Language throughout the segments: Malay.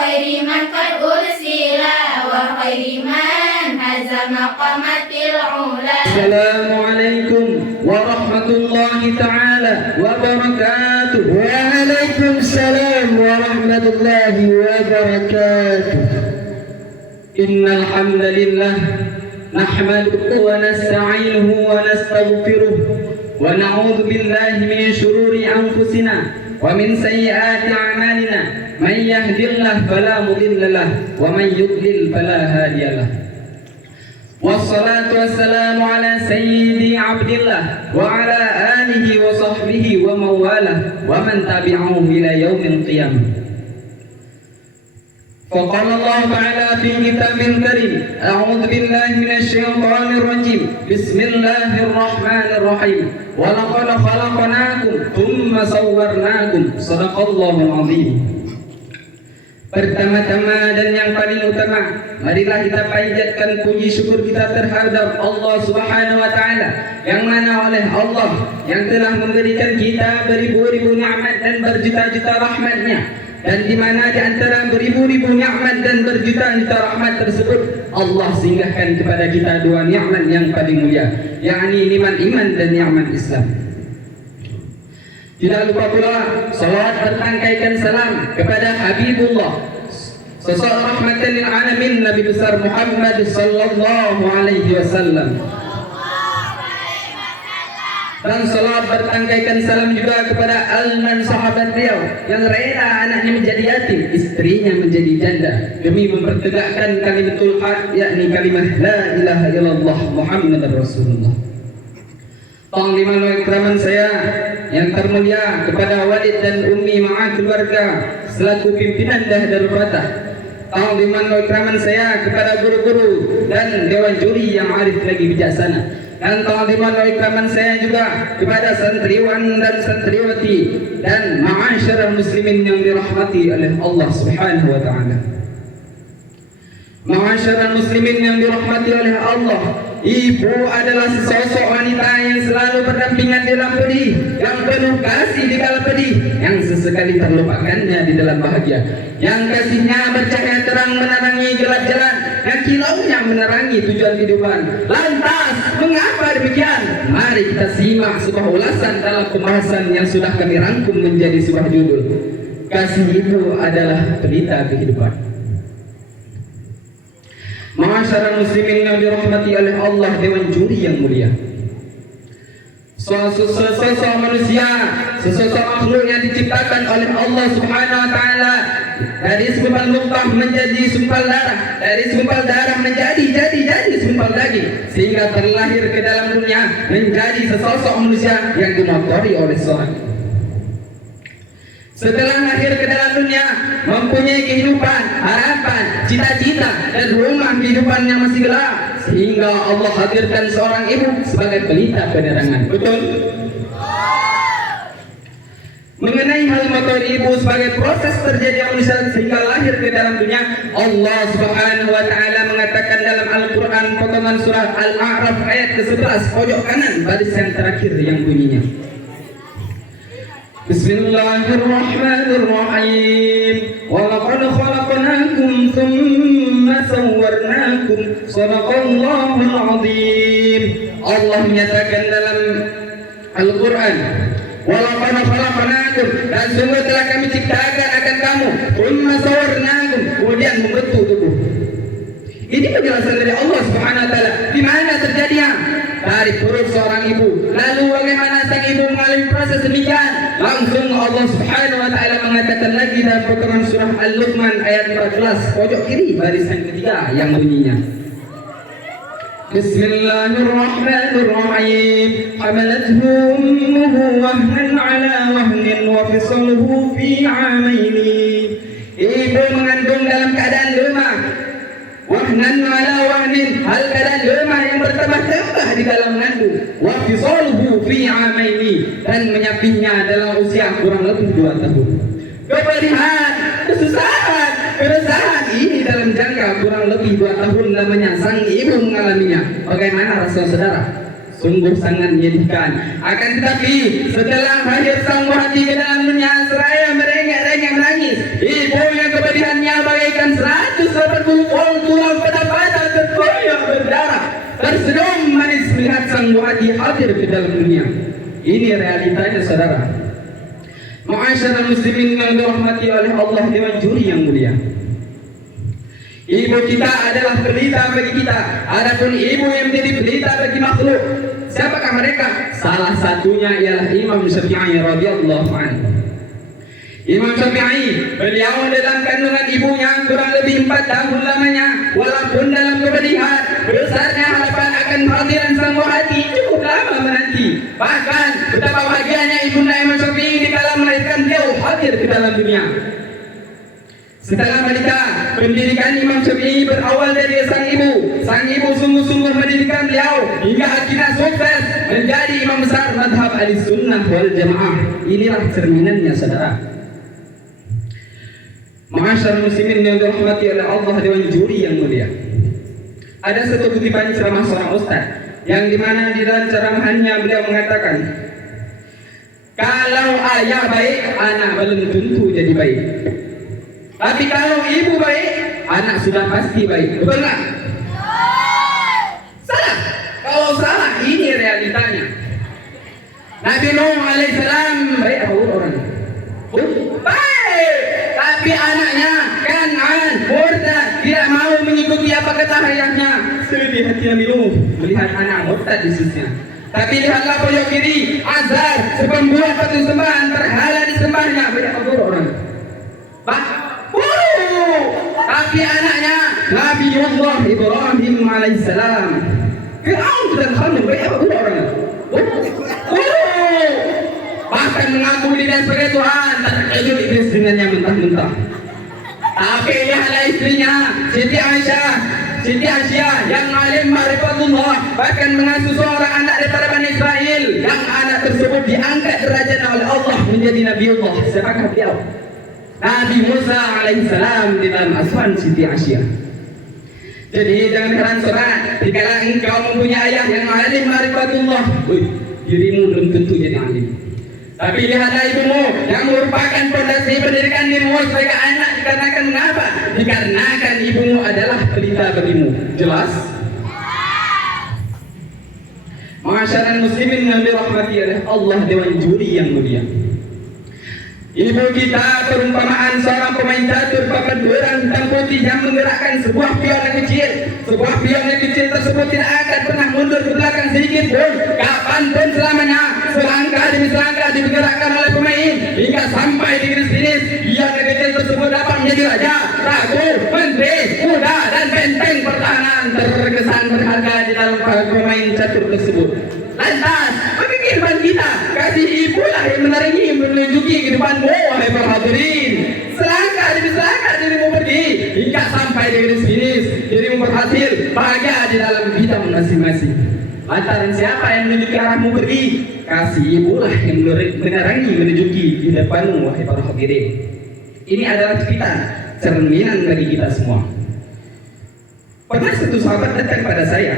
خير من قد أرسل وخير من هزم قامت العلا. السلام عليكم ورحمة الله تعالى وبركاته. وعليكم السلام ورحمة الله وبركاته. إن الحمد لله نحمده ونستعينه ونستغفره ونعوذ بالله من شرور أنفسنا ومن سيئات أعمالنا. من يهد الله فلا مضل له ومن يضلل فلا هادي له. والصلاة والسلام على سيدي عبد الله وعلى آله وصحبه ومن والاه ومن تبعهم إلى يوم القيامة. فقال الله تعالى في كتاب الكريم: أعوذ بالله من الشيطان الرجيم. بسم الله الرحمن الرحيم. ولقد خلقناكم ثم صورناكم. صدق الله العظيم. Pertama-tama dan yang paling utama, marilah kita panjatkan puji syukur kita terhadap Allah Subhanahu wa taala, yang mana oleh Allah yang telah memberikan kita beribu-ribu nikmat dan berjuta-juta rahmat-Nya. Dan di mana di antara beribu-ribu nikmat dan berjuta-juta rahmat tersebut, Allah singgahkan kepada kita dua nikmat yang paling mulia, yakni nikmat iman dan nikmat Islam. Tidak lupa pula salawat bertangkaikan salam kepada Habibullah, sosok rahmatan lil alamin, Nabi besar Muhammad sallallahu alaihi wasallam. Dan salawat bertangkaikan salam juga kepada alman sahabat beliau yang rela anaknya menjadi yatim, istrinya menjadi janda demi mempertegakkan kalimatul haq, yakni kalimat la ilaha illallah Muhammadar Rasulullah. Panglima ikraman saya yang termulia kepada Walid dan Ummi ma'a keluarga selaku pimpinan Darul Fatah. Panglima ikraman saya kepada guru-guru dan dewan juri yang arif lagi bijaksana. Dan panglima ikraman saya juga kepada santriwan dan santriwati dan ma'asyiral muslimin yang dirahmati oleh Allah Subhanahu wa taala. Ma'asyiral muslimin yang dirahmati oleh Allah, ibu adalah sesosok wanita yang selalu berdampingan di dalam pedih, yang penuh kasih di dalam pedih, yang sesekali terlupakannya di dalam bahagia, yang kasihnya bercahaya terang menerangi gelap jalan, yang kilaunya menerangi tujuan kehidupan. Lantas, mengapa demikian? Mari kita simak sebuah ulasan dalam pembahasan yang sudah kami rangkum menjadi sebuah judul. Kasih ibu adalah pelita kehidupan. Ma'asyiral muslimin yang dirahmati oleh Allah, dewan juri yang mulia, sesosok manusia, sesosok makhluk yang diciptakan oleh Allah Subhanahu wa taala dari segumpal nutfah menjadi segumpal darah, dari segumpal darah menjadi segumpal daging, sehingga terlahir ke dalam dunia menjadi sesosok manusia yang dimotori oleh seorang. Setelah lahir ke dalam dunia, mempunyai kehidupan, harapan, cita-cita, dan rumah kehidupan yang masih gelap, sehingga Allah hadirkan seorang ibu sebagai pelita penerangan. Betul? Mengenai hal motor ibu sebagai proses terjadi manusia sehingga lahir ke dalam dunia, Allah Subhanahu wa taala mengatakan dalam Al-Qur'an potongan surah Al-A'raf ayat ke-11 pojok kanan baris yang terakhir yang bunyinya: Bismillahirrahmanirrahim. Walaqad khalaqnakum thumma sawwarnakum. Shadaqallahul azim. Allah menyatakan dalam Al-Qur'an, walaqad khalaqnakum, dan sungguh telah kami ciptakan akan kamu, thumma sawwarnakum, kemudian membentuk tubuh. Ini penjelasan dari Allah Subhanahu wa taala. Di mana terjadinya? Dari perut seorang ibu. Lalu bagaimana sang ibu mengalami proses demikian? Langsung Allah Subhanahu wa taala mengatakan lagi dalam potongan surah Al-Luqman ayat 14 pojok kiri baris yang ketiga yang bunyinya: Bismillahirrahmanirrahim. Hamalathu ummuhu wahnan ala wahnin wa fisaluhu fi 'amaini. Ibu mengandung dalam keadaan lemah. Wahnan ala wahnin, hal keadaan lemah yang bertambah-tambah di dalam mengandung. Wa fisaluhu fi 'amaini, dan menyapihnya dalam usia kurang lebih 2 tahun. Kepedihan, keresahan ini dalam jangka kurang lebih 2 tahun lamanya sang ibu mengalaminya. Bagaimana rasa saudara? Sungguh sangat menyedihkan. Akan tetapi setelah lahir sang buah hati ke dalam dunia, seraya merengek-rengek menangis, ibu yang kepedihannya pukul tulang pada badan terkoyak berdarah. Tersenyum manis melihat sang buati hadir ke dalam dunia. Ini realitanya saudara. Ma'asyiral muslimin yang dirahmati oleh Allah Dewan Juri yang mulia. Ibu kita adalah pelita bagi kita. Adapun ibu yang menjadi pelita bagi makhluk, siapakah mereka? Salah satunya ialah Imam Syafi'i radhiyallahu anhu. Imam Syafi'i, beliau dalam kandungan ibunya kurang lebih 4 tahun lamanya. Walaupun dalam kepedihan, besarnya harapan akan kehadiran sang buati cukup lama menanti. Bahkan betapa bahagianya ibunda Imam Syafi'i dikala melahirkan beliau hadir ke dalam dunia. Setelah menikah, pendidikan Imam Syafi'i berawal dari sang ibu. Sang ibu sungguh-sungguh mendidikan beliau hingga akhirnya sukses menjadi imam besar madhab Ahlussunnah wal Jamaah. Inilah cerminannya saudara. Ma'asyiral muslimin yang dirahmati oleh Allah Dewan Juri yang mulia. Ada satu kutipan ceramah seorang ustaz yang dimana di dalam ceramahannya beliau mengatakan, kalau ayah baik, anak belum tentu jadi baik. Tapi kalau ibu baik, anak sudah pasti baik. Betul nggak? Salah. Kalau salah, ini realitanya. Nabi Nuh alaihissalam baik apa orang? Baik. Tapi anaknya Kan'an murtad, tidak mau mengikuti apa kata ayahnya. Sedih hati Nabi Nuh melihat anak murtad di sisinya. Tapi lihatlah pojok kiri, Azar, sepembuat patung sembahan berhala disembahnya. Baik apa orang? Tapi anaknya Nabiullah Ibrahim alaihissalam Fir'aun dan Khamil baik apa orang? Bahkan mengaku diri sebagai Tuhan, terkejut iblis dengannya mentah-mentah. Tapi lihatlah istrinya Siti Aisyah yang alim ma'rifatullah, bahkan mengasuh seorang anak daripada Bani Israel, yang anak tersebut diangkat derajatnya oleh Allah menjadi Nabiullah. Siapakah beliau? Nabi Musa alaihissalam di dalam asuhan Siti Aisyah. Jadi jangan heran saudara, jika engkau mempunyai ayah yang alim ma'rifatullah, dirimu belum tentu jadi alim. Tapi lihatlah ibumu yang merupakan fondasi pendidikan dirimu sebagai anak. Dikarenakan mengapa? Dikarenakan ibumu adalah pelita bagimu. Jelas? Ma'asyiral muslimin yang dirahmati oleh Allah Dewan Juri yang mulia. Ibu kita perumpamaan seorang pemain catur papan berang hitam putih yang menggerakkan sebuah pion yang kecil. Sebuah pion yang kecil tersebut tidak akan pernah mundur ke belakang sedikit pun, kapanpun selamanya. Selangkah demi selangkah digerakkan oleh pemain hingga sampai di garis finish. Pion yang kecil tersebut dapat menjadi raja, ragu, menteri, kuda dan benteng pertahanan terkesan berharga di dalam pemain catur tersebut. Lantas, kehidupan kita, kasih ibulah yang menaringi menunjuki kehidupanmu, wahai para hadirin. Selangkah demi selangkah dirimu pergi hingga sampai di garis finish. Dirimu berhasil bahagia di dalam bidang masing-masing. Lantaran siapa yang menunjuki arahmu pergi? Kasih ibulah yang menaringi menunjuki kehidupanmu, wahai para hadirin. Ini adalah cerita cerminan bagi kita semua. Pernah satu sahabat datang pada saya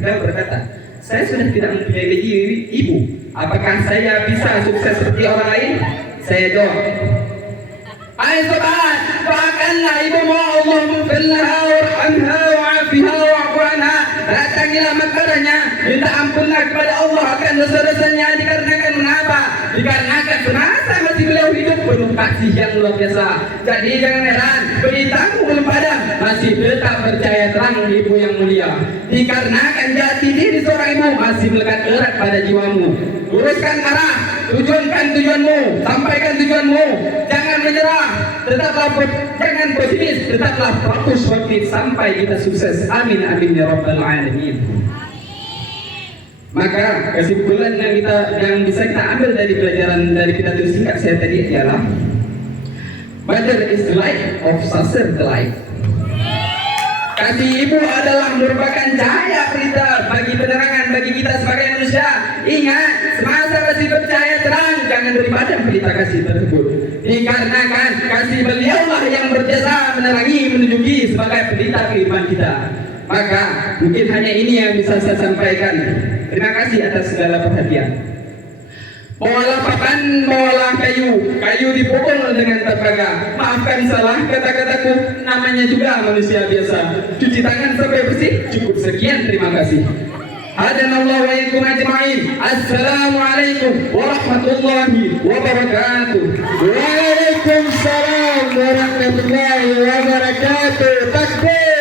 dan berkata, saya sudah tidak mempunyai lagi ibu. Apakah saya bisa sukses seperti orang lain? Saya jawab, hai sobat, doakanlah ibumu, Allahumma firlaha warhamha wa'afiha wa'fu anha. Datangilah kepadanya, minta ampunlah kepada Allah akan dosa-dosanya. Dikarenakan mengapa? Dikarenakan semasa masih beliau hidup penuh kasih yang luar biasa. Jadi jangan heran, beritamu belum padam, masih tetap percaya terang ibu yang mulia. Dikarenakan jati diri seorang ibu masih melekat erat pada jiwamu. Luruskan arah, tujuanmu, sampaikan tujuanmu. Jangan menyerah, jangan pesimis, tetaplah fokus sampai kita sukses. Amin amin ya rabbal alamin. Maka kesimpulan yang bisa kita ambil dari pelajaran dari pidato singkat saya tadi ialah, mother is the light of success the life. Kasih ibu adalah merupakan cahaya pelita bagi penerangan bagi kita sebagai manusia. Ingat, semasa masih percaya terang, jangan beribadah pelita kasih tersebut. Dikarenakan kasih beliaulah yang berjasa menerangi menunjuki sebagai pelita kehidupan kita. Maka mungkin hanya ini yang bisa saya sampaikan. Terima kasih atas segala perhatian. Bawalah papan, bawalah kayu. Kayu dipukul dengan tenaga. Maafkan salah kata-kataku, namanya juga manusia biasa. Cuci tangan sampai bersih. Cukup sekian, terima kasih. Hadanallahu wa iyyakum ajma'in. Assalamualaikum warahmatullahi wabarakatuh. Waalaikumsalam warahmatullahi wabarakatuh. Takbir.